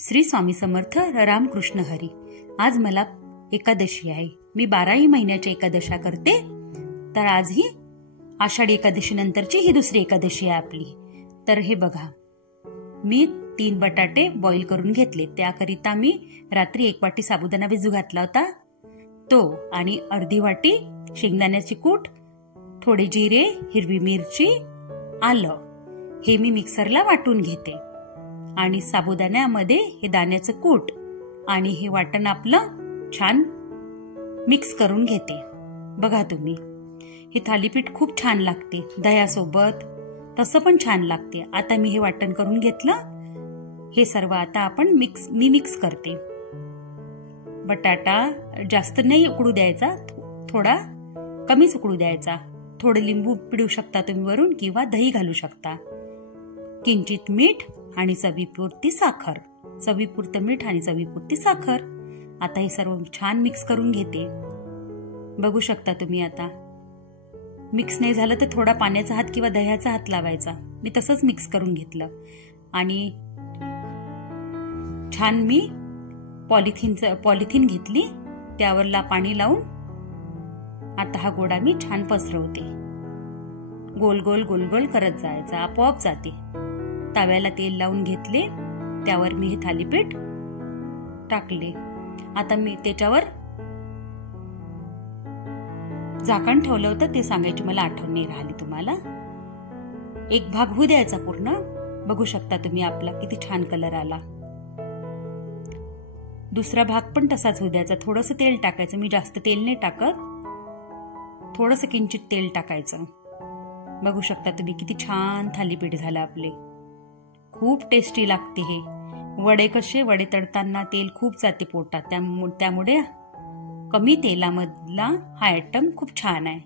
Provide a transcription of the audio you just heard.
श्री स्वामी समर्थ रामकृष्ण हरी। आज मला एकादशी आहे। मी 12ही महिन्याच्या एकादशा करते, तर आज ही आषाढी एकादशी नंतरची ही दुसरी एकादशी आहे आपली। तर हे बघा, मी 3 बटाटे बॉईल करून घेतले। त्याकरिता मी रात्री 1 वाटी साबुदाणा भिजू घातला होता तो, आणि अर्धी वाटी शेंगदाण्याची कूट, थोडे जिरे, हिरवी मिरची, आलं हे मी मिक्सरला वाटून घेते। आणि साबुदाण्यामध्ये हे दाण्याचं कूट आणि हे वाटण आपलं छान मिक्स करून घेते। बघा तुम्ही, हे थालीपीठ खूप छान लागते, दह्यासोबत तसं पण छान लागते। आता मी हे वाटण करून घेतलं, हे सर्व आता आपण मी मिक्स करते। बटाटा जास्त नाही उकडू द्यायचा, थोडा कमीच उकडू द्यायचा। थोडं लिंबू पिळू शकता तुम्ही वरून, किंवा दही घालू शकता। किंचित मीठ आणि चवीपुरती साखर, चवीपुरतं मीठ आणि चवीपुरती साखर। आता हे सर्व छान मिक्स करून घेते। बघू शकता तुम्ही, आता मिक्स नाही झालं तर थोडा पाण्याचा हात किंवा दह्याचा हात लावायचा। मी तसंच मिक्स करून घेतलं आणि छान मी पॉलिथिन घेतली, त्यावरला पाणी लावून आता हा गोळा मी छान पसरवते। गोल गोल गोल गोल करत जायचा, आपोआप जाते। तव्याला तेल लावून घेतले, त्यावर मी हे थालीपीठ टाकले। आता मी त्याच्यावर झाकण ठेवलं होतं, ते सांगायची मला आठवण नाही राहिली तुम्हाला। एक भाग होऊ द्यायचा पूर्ण। बघू शकता तुम्ही, आपला किती छान कलर आला। दुसरा भाग पण तसाच होऊ द्यायचा। थोडंसं तेल टाकायचं, मी जास्त तेल नाही टाकत, थोडंसं किंचित तेल टाकायचं। बघू शकता तुम्ही, किती छान थालीपीठ झालं आपले। खूप टेस्टी लागते हे वडे। कसे वडे तळताना तेल खूप जाते पोटात, त्यामुळे कमी तेलामधला हा आयटम खूप छान आहे।